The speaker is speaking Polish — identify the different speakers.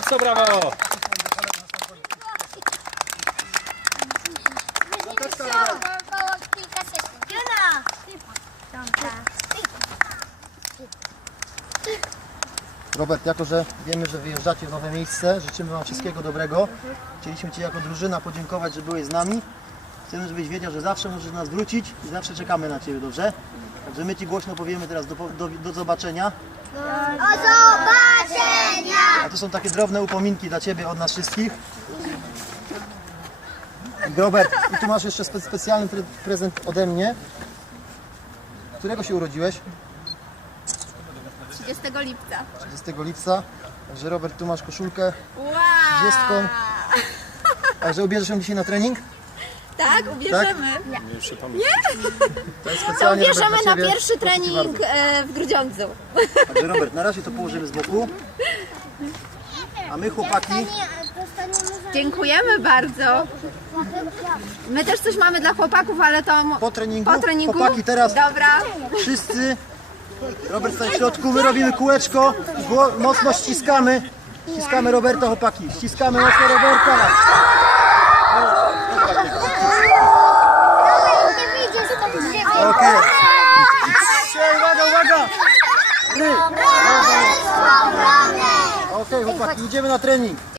Speaker 1: Mocno brawo!
Speaker 2: Kilka sekund. Juna!
Speaker 3: Robert, jako że wiemy, że wyjeżdżacie w nowe miejsce, życzymy Wam wszystkiego dobrego. Chcieliśmy Ci jako drużyna podziękować, że byłeś z nami. Chcemy, żebyś wiedział, że zawsze możesz do nas wrócić i zawsze czekamy na Ciebie, dobrze? Także my Ci głośno powiemy teraz do zobaczenia.
Speaker 2: Do zobaczenia!
Speaker 3: A to są takie drobne upominki dla Ciebie od nas wszystkich. Robert, i tu masz jeszcze specjalny prezent ode mnie. Którego się urodziłeś?
Speaker 4: 30 lipca.
Speaker 3: 30 lipca. Także Robert, tu masz koszulkę
Speaker 4: Wow!
Speaker 3: 30. Także ubierzesz ją dzisiaj na trening?
Speaker 4: Tak, ubierzemy.
Speaker 3: To jest
Speaker 4: To
Speaker 3: specjalnie
Speaker 4: ubierzemy
Speaker 3: Robert, dla
Speaker 4: na
Speaker 3: Ciebie.
Speaker 4: pierwszy
Speaker 3: Proszę Ci
Speaker 4: trening
Speaker 3: bardzo.
Speaker 4: w Grudziądzu.
Speaker 3: Także Robert, na razie to położymy z boku. A my chłopaki,
Speaker 4: Dziękujemy bardzo. My też coś mamy dla chłopaków, ale to
Speaker 3: po treningu,
Speaker 4: po treningu.
Speaker 3: chłopaki teraz
Speaker 4: Dobra.
Speaker 3: wszyscy, Robert staje w środku, my robimy kółeczko, mocno ściskamy. Ściskamy Roberta, chłopaki, ściskamy mocno Roberta.
Speaker 2: Nie wyjdzie stąd z ziemi.
Speaker 3: Okej. Uwaga, uwaga! Okej, chłopaki, idziemy na trening.